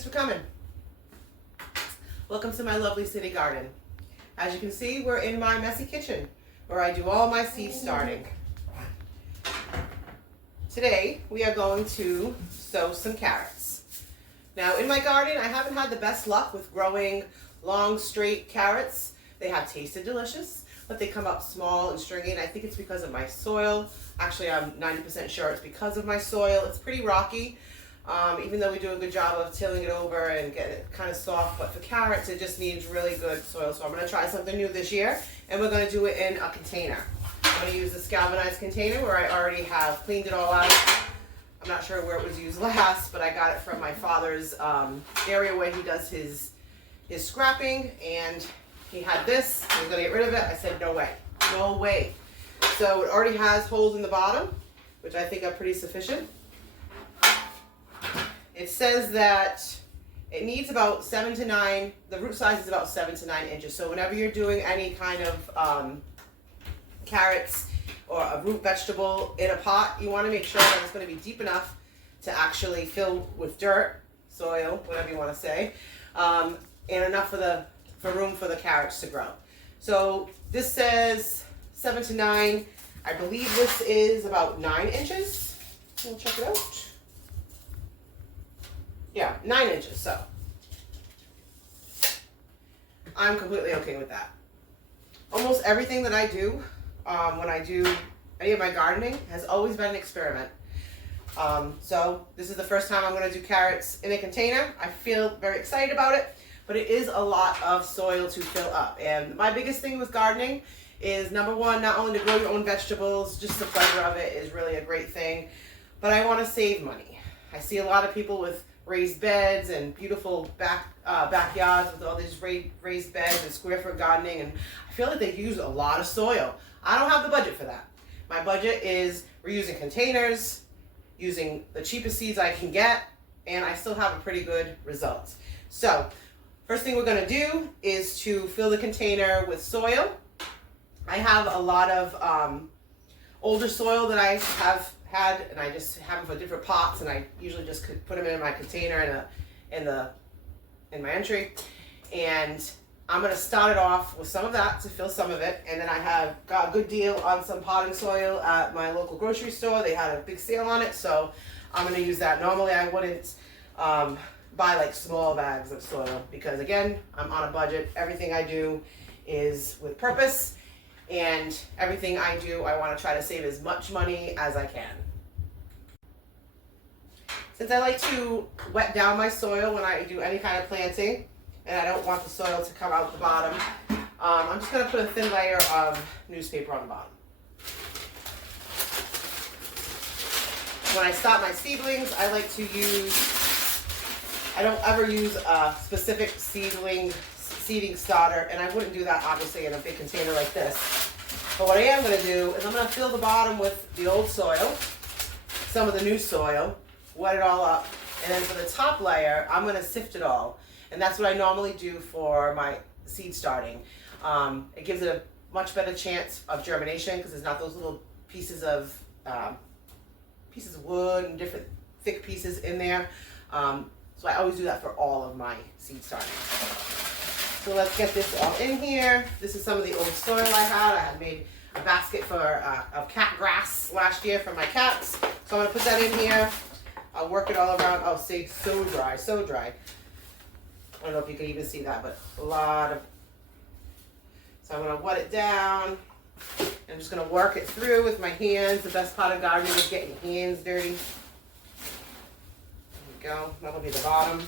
Thanks for coming. Welcome to my lovely city garden. As you can see, we're in my messy kitchen where I do all my seed starting. Today, we are going to sow some carrots. Now, in my garden, I haven't had the best luck with growing long, straight carrots. They have tasted delicious, but they come up small and stringy, and I think it's because of my soil. Actually, I'm 90% sure it's because of my soil. It's pretty rocky, even though we do a good job of tilling it over and getting it kind of soft, but for carrots, it just needs really good soil. So I'm gonna try something new this year, and we're gonna do it in a container. I'm gonna use this galvanized container where I already have cleaned it all out. I'm not sure where it was used last, but I got it from my father's area where he does his scrapping, and he had this. He was gonna get rid of it. I said, no way, no way. So it already has holes in the bottom, which I think are pretty sufficient. It says that it needs about 7 to 9, the root size is about 7 to 9 inches. So whenever you're doing any kind of carrots or a root vegetable in a pot, you want to make sure that it's going to be deep enough to actually fill with dirt, soil, whatever you want to say, and enough for room for the carrots to grow. So this says 7 to 9. I believe this is about 9 inches. We'll check it out. Yeah, 9 inches, so I'm completely okay with that. Almost everything that I do when I do any of my gardening has always been an experiment. So this is the first time I'm going to do carrots in a container. I feel very excited about it, but it is a lot of soil to fill up. And my biggest thing with gardening is, number one, not only to grow your own vegetables, just the pleasure of it is really a great thing, but I want to save money. I see a lot of people with raised beds and beautiful backyards with all these raised beds and square foot gardening, and I feel like they use a lot of soil. I don't have the budget for that. My budget is reusing containers, using the cheapest seeds I can get, and I still have a pretty good result. So first thing we're going to do is to fill the container with soil. I have a lot of older soil that I have had, and I just have them for different pots, and I usually just put them in my container in my entry. And I'm going to start it off with some of that to fill some of it, and then I have got a good deal on some potting soil at my local grocery store. They had a big sale on it, so I'm going to use that. Normally I wouldn't buy like small bags of soil because, again, I'm on a budget. Everything I do is with purpose, and everything I do, I want to try to save as much money as I can. Since I like to wet down my soil when I do any kind of planting, and I don't want the soil to come out the bottom, I'm just going to put a thin layer of newspaper on the bottom. When I start my seedlings, I like to I don't ever use a specific seeding starter, and I wouldn't do that obviously in a big container like this. But what I am going to do is I'm going to fill the bottom with the old soil, some of the new soil, wet it all up, and then for the top layer, I'm going to sift it all. And that's what I normally do for my seed starting. It gives it a much better chance of germination because there's not those little pieces of wood and different thick pieces in there. So I always do that for all of my seed starting. So let's get this all in here. This is some of the old soil I had. I had made a basket of cat grass last year for my cats. So I'm going to put that in here. I'll work it all around. Oh, see, so dry, so dry. I don't know if you can even see that, but a lot of. So I'm going to wet it down. I'm just going to work it through with my hands. The best part of gardening is getting your hands dirty. There we go. That'll be the bottom.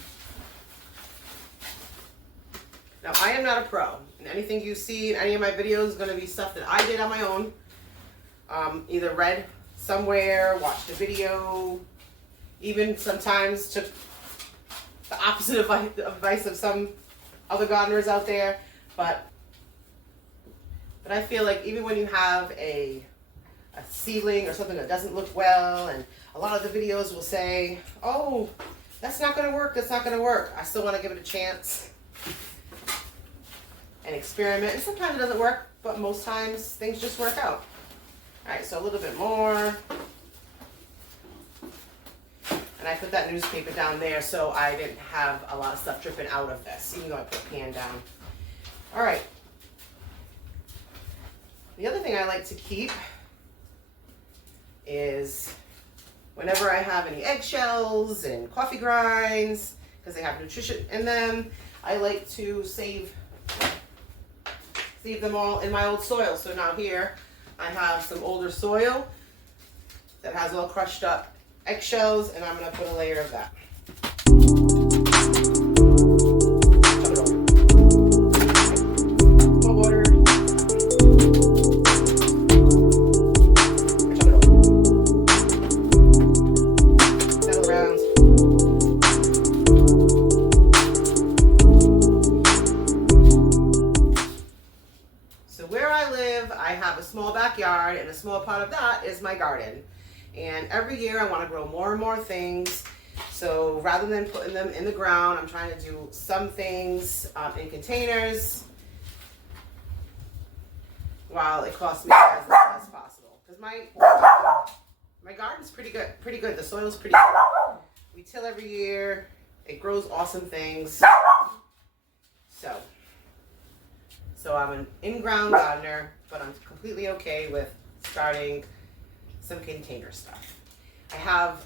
Now, I am not a pro, and anything you see in any of my videos is going to be stuff that I did on my own. Either read somewhere, watched a video, even sometimes took the opposite advice of some other gardeners out there. But I feel like even when you have a seedling or something that doesn't look well, and a lot of the videos will say, oh, that's not going to work, that's not going to work. I still want to give it a chance and experiment. And sometimes it doesn't work, but most times things just work out. All right, so a little bit more. And I put that newspaper down there so I didn't have a lot of stuff dripping out of this, even though I put pan down. All right. The other thing I like to keep is whenever I have any eggshells and coffee grinds, because they have nutrition in them, I like to save them all in my old soil. So now here I have some older soil that has all crushed up eggshells, and I'm going to put a layer of that. More water. Settle around. So where I live, I have a small backyard, and a small part of that is my garden. And every year I want to grow more and more things. So rather than putting them in the ground, I'm trying to do some things in containers while it costs me as little as possible. Because my garden's pretty good. The soil's pretty good. We till every year. It grows awesome things. So I'm an in-ground gardener, but I'm completely okay with starting some container stuff. I have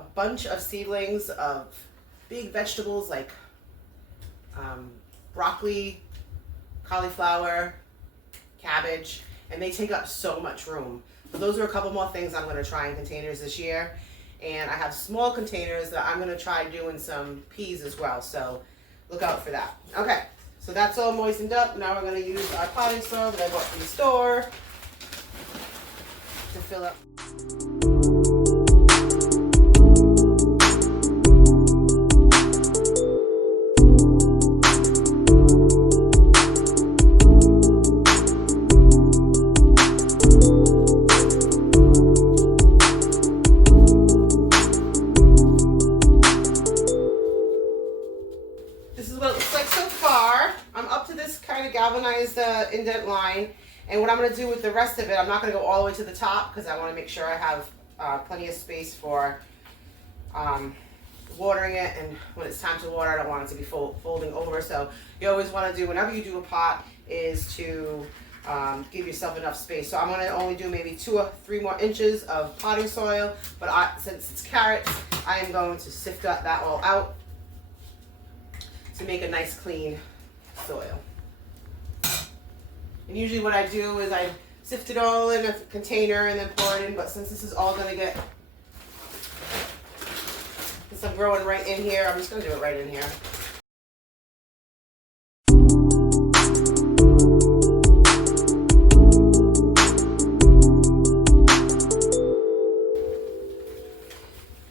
a bunch of seedlings of big vegetables like broccoli, cauliflower, cabbage, and they take up so much room. So those are a couple more things I'm going to try in containers this year. And I have small containers that I'm going to try doing some peas as well. So look out for that. Okay, so that's all moistened up. Now we're going to use our potting soil that I bought from the store to fill up. This is what it looks like so far. I'm up to this kind of galvanized indent line. And what I'm going to do with the rest of it, I'm not going to go all the way to the top because I want to make sure I have plenty of space for watering it. And when it's time to water, I don't want it to be folding over. So you always want to do, whenever you do a pot, is to give yourself enough space. So I'm going to only do maybe 2 or 3 more inches of potting soil. But since it's carrots, I am going to sift that all out to make a nice clean soil. And usually what I do is I sift it all in a container and then pour it in, but since this is all going to get, since I'm growing right in here, I'm just going to do it right in here.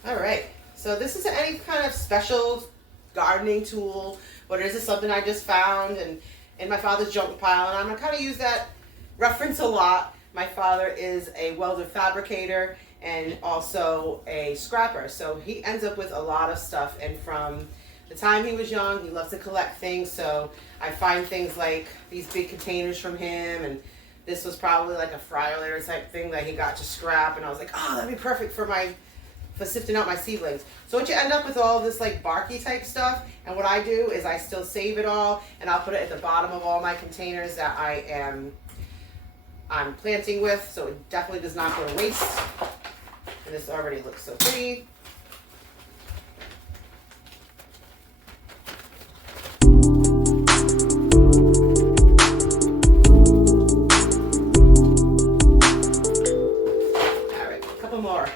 Alright, so this isn't any kind of special gardening tool, but this is something I just found and in my father's junk pile, and I'm going to kind of use that reference a lot. My father is a welder fabricator and also a scrapper, so he ends up with a lot of stuff, and from the time he was young, he loves to collect things, so I find things like these big containers from him, and this was probably like a fryer later type thing that he got to scrap, and I was like, oh, that'd be perfect for sifting out my seedlings. So what you end up with all of this like barky type stuff, and what I do is I still save it all, and I'll put it at the bottom of all my containers that I'm planting with, so it definitely does not go to waste. And this already looks so pretty. All right, a couple more.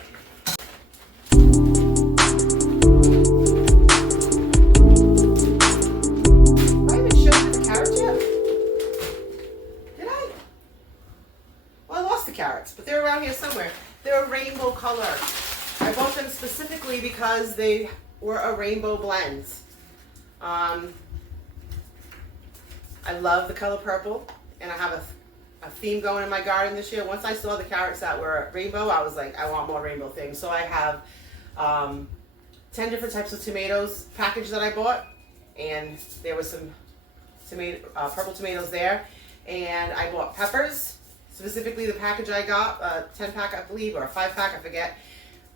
But they're around here somewhere. They're a rainbow color. I bought them specifically because they were a rainbow blend. I love the color purple, and I have a theme going in my garden this year. Once I saw the carrots that were rainbow, I was like, I want more rainbow things. So I have 10 different types of tomatoes package that I bought, and there was some purple tomatoes there. And I bought peppers. Specifically, the package I got, 10-pack I believe, or a 5-pack, I forget,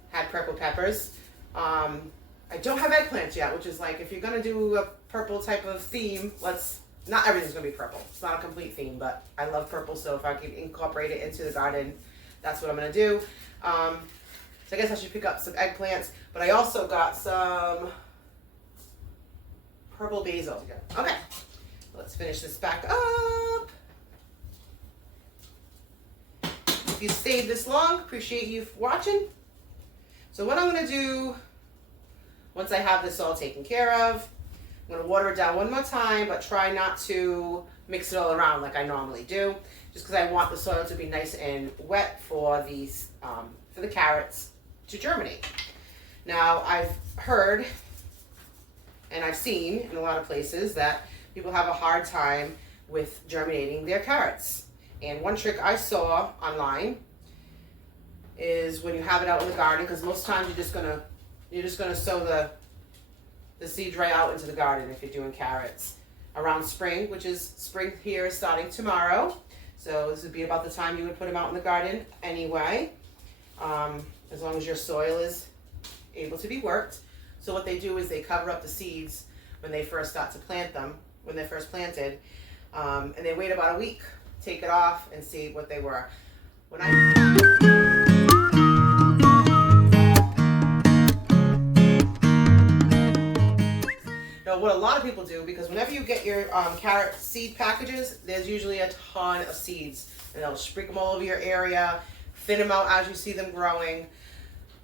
had purple peppers. I don't have eggplants yet, which is like, if you're gonna do a purple type of theme, not everything's gonna be purple. It's not a complete theme, but I love purple, so if I can incorporate it into the garden, that's what I'm gonna do. So I guess I should pick up some eggplants, but I also got some purple basil. Okay, let's finish this back up. If you stayed this long, appreciate you watching. So what I'm gonna do, once I have this all taken care of, I'm gonna water it down one more time, but try not to mix it all around like I normally do, just because I want the soil to be nice and wet for these, for the carrots to germinate. Now, I've heard and I've seen in a lot of places that people have a hard time with germinating their carrots. And one trick I saw online is when you have it out in the garden, because most times you're just gonna sow the seeds right out into the garden if you're doing carrots around spring, which is spring here is starting tomorrow. So this would be about the time you would put them out in the garden anyway, as long as your soil is able to be worked. So what they do is they cover up the seeds when they first start to plant them, when they're first planted, and they wait about a week, take it off, and see what they were. Now, what a lot of people do, because whenever you get your carrot seed packages, there's usually a ton of seeds, and they'll sprinkle them all over your area, thin them out as you see them growing.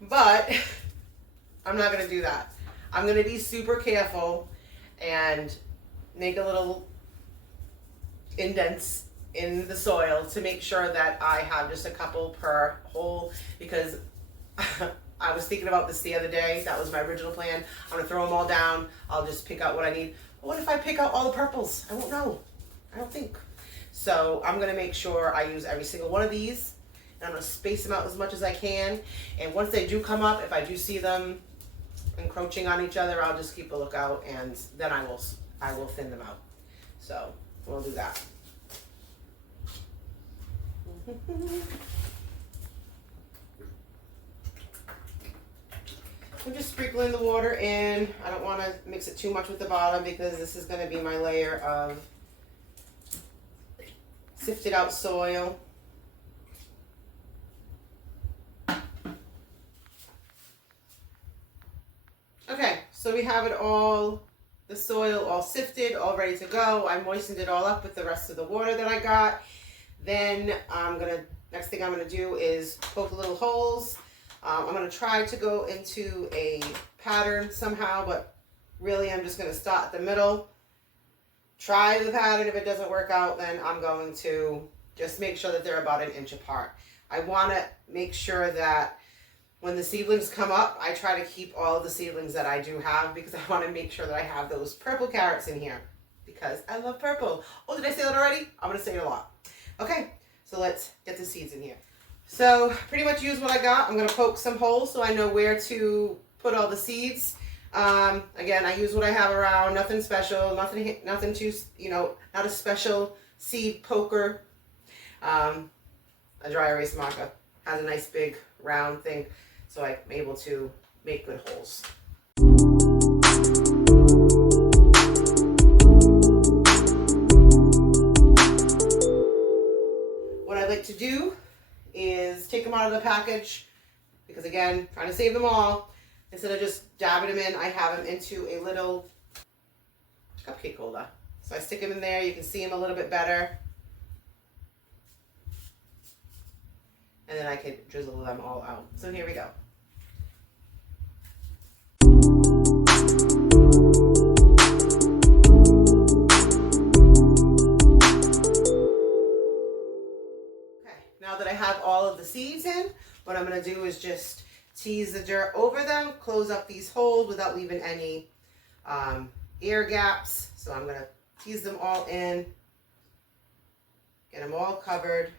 But I'm not gonna do that. I'm gonna be super careful and make a little indents in the soil to make sure that I have just a couple per hole, because I was thinking about this the other day. That was my original plan. I'm gonna throw them all down. I'll just pick out what I need. But what if I pick out all the purples? I won't know. I don't think. So I'm gonna make sure I use every single one of these, and I'm gonna space them out as much as I can. And once they do come up, if I do see them encroaching on each other, I'll just keep a lookout, and then I will thin them out. So we'll do that. I'm just sprinkling the water in. I don't want to mix it too much with the bottom, because this is going to be my layer of sifted out soil. Okay, so we have it all, the soil all sifted, all ready to go. I moistened it all up with the rest of the water that I got. Then next thing I'm gonna do is poke little holes. I'm gonna try to go into a pattern somehow, but really I'm just gonna start at the middle. Try the pattern. If it doesn't work out, then I'm going to just make sure that they're about an inch apart. I wanna make sure that when the seedlings come up, I try to keep all of the seedlings that I do have, because I wanna make sure that I have those purple carrots in here, because I love purple. Oh, did I say that already? I'm gonna say it a lot. Okay, so let's get the seeds in here. So pretty much use what I got. I'm gonna poke some holes so I know where to put all the seeds. Again, I use what I have around, nothing special, nothing too, not a special seed poker. A dry erase marker has a nice big round thing, so I'm able to make good holes. What I like to do is take them out of the package, because again, trying to save them all. Instead of just dabbing them in, I have them into a little cupcake holder. So I stick them in there. You can see them a little bit better. And then I can drizzle them all out. So here we go. Okay, now that I have all of the seeds in, what I'm going to do is just tease the dirt over them, close up these holes without leaving any air gaps. So I'm going to tease them all in, get them all covered.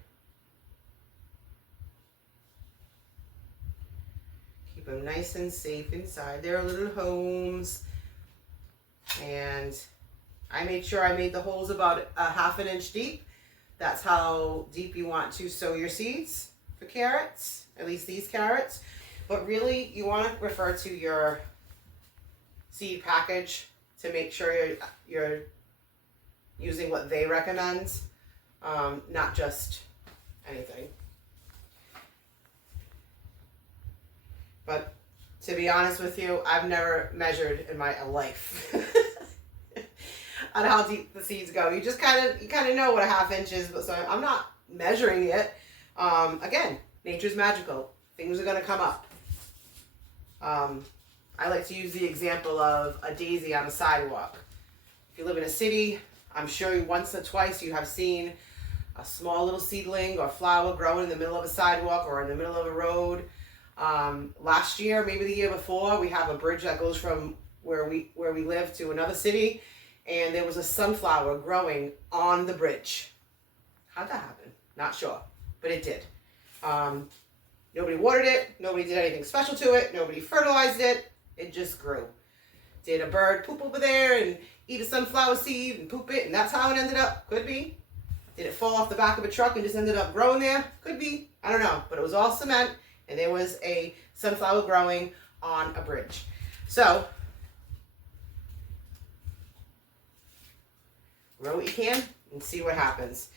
Keep them nice and safe inside their little homes. And I made sure I made the holes about a ½ inch deep. That's how deep you want to sow your seeds for carrots, at least these carrots. But really, you want to refer to your seed package to make sure you're using what they recommend, not just anything. But to be honest with you, I've never measured in my life on how deep the seeds go. You just kind of know what a ½ inch is, but so I'm not measuring it. Again, nature's magical. Things are going to come up. I like to use the example of a daisy on a sidewalk. If you live in a city, I'm sure once or twice you have seen a small little seedling or flower growing in the middle of a sidewalk or in the middle of a road. Last year, maybe the year before, we have a bridge that goes from where we live to another city, and there was a sunflower growing on the bridge. How'd that happen? Not sure, but it did. Nobody watered it. Nobody did anything special to it. Nobody fertilized it. It just grew. Did a bird poop over there and eat a sunflower seed and poop it, and that's how it ended up? Could be. Did it fall off the back of a truck and just ended up growing there? Could be. I don't know. But it was all cement, and there was a sunflower growing on a bridge. So, grow what you can and see what happens.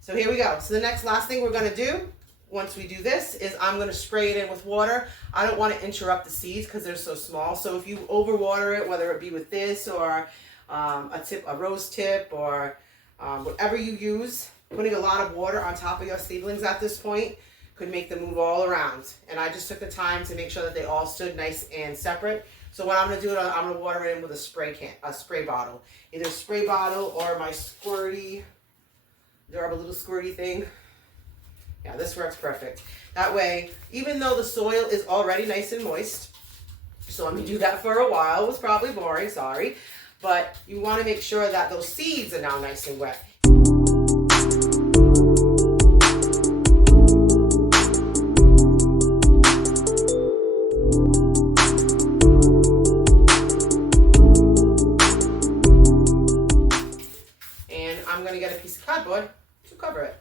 So here we go. So the last thing we're going to do once we do this is I'm going to spray it in with water. I don't want to interrupt the seeds because they're so small. So if you overwater it, whether it be with this or a rose tip or whatever you use, putting a lot of water on top of your seedlings at this point could make them move all around. And I just took the time to make sure that they all stood nice and separate. So what I'm going to do, I'm going to water it in with a spray bottle. Either a spray bottle or my squirty, durable little squirty thing. Yeah, this works perfect. That way, even though the soil is already nice and moist, so I'm going to do that for a while. It was probably boring, sorry. But you want to make sure that those seeds are now nice and wet. And I'm going to get a piece of cardboard to cover it.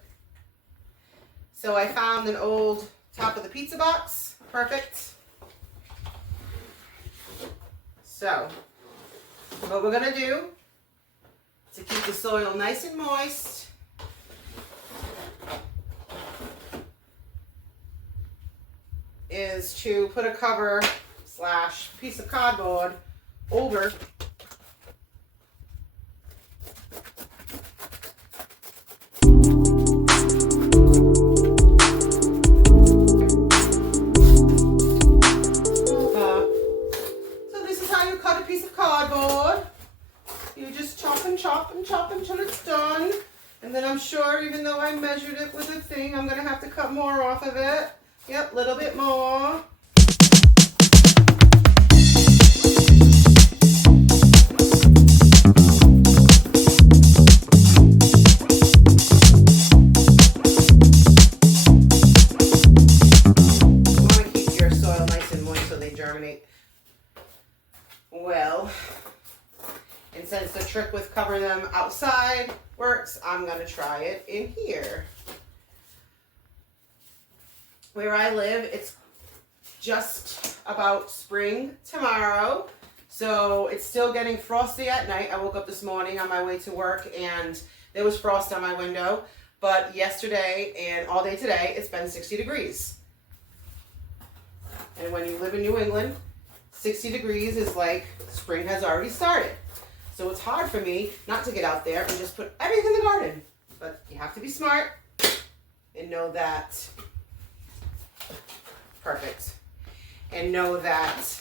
So I found an old top of the pizza box. Perfect. So what we're going to do to keep the soil nice and moist is to put a cover / piece of cardboard over chop until it's done. And then I'm sure, even though I measured it with a thing, I'm going to have to cut more off of it. Yep, a little bit more. You want to keep your soil nice and moist so they germinate well. And since the trick with covering them outside works, I'm going to try it in here. Where I live, it's just about spring tomorrow. So it's still getting frosty at night. I woke up this morning on my way to work and there was frost on my window. But yesterday and all day today, it's been 60 degrees. And when you live in New England, 60 degrees is like spring has already started. So it's hard for me not to get out there and just put everything in the garden. But you have to be smart and know that, perfect, and know that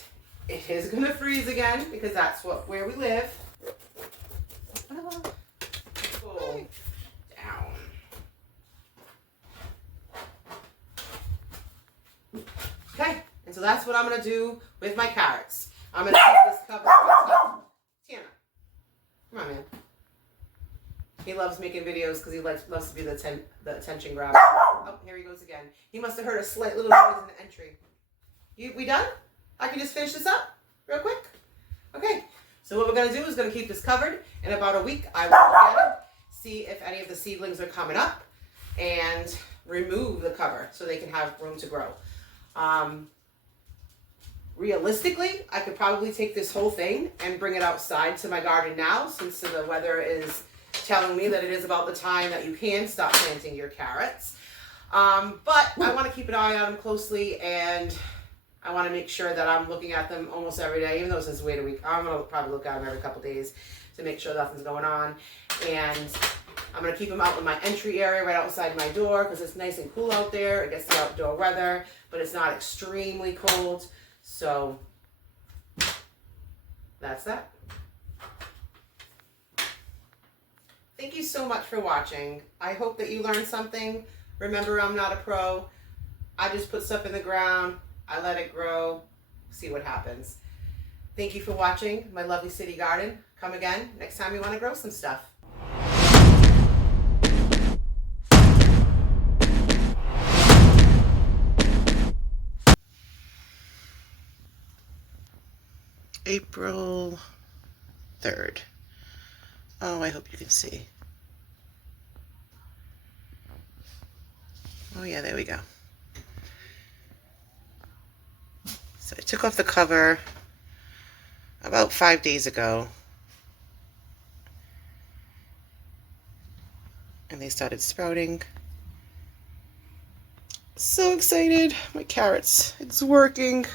it is going to freeze again because that's where we live. Pull down. Okay, and so that's what I'm going to do with my carrots. I'm going to keep this covered on top. Tiana. Come on, man. He loves making videos because he loves to be the attention grabber. Oh, here he goes again. He must have heard a slight little noise in the entry. We done? I can just finish this up real quick? Okay. So what we're going to do is going to keep this covered. In about a week, I will look at it, see if any of the seedlings are coming up, and remove the cover so they can have room to grow. realistically, I could probably take this whole thing and bring it outside to my garden now, since the weather is telling me that it is about the time that you can stop planting your carrots. But I want to keep an eye on them closely, and I want to make sure that I'm looking at them almost every day, even though it says wait a week. I'm going to probably look at them every couple days to make sure nothing's going on. And I'm going to keep them out in my entry area right outside my door because it's nice and cool out there. It gets the outdoor weather, but it's not extremely cold. So that's that. Thank you so much for watching. I hope that you learned something. Remember, I'm not a pro. I just put stuff in the ground. I let it grow. See what happens. Thank you for watching my lovely city garden. Come again next time you want to grow some stuff. April 3rd. Oh, I hope you can see. Oh yeah, there we go. So I took off the cover about 5 days ago. And they started sprouting. So excited. My carrots, it's working.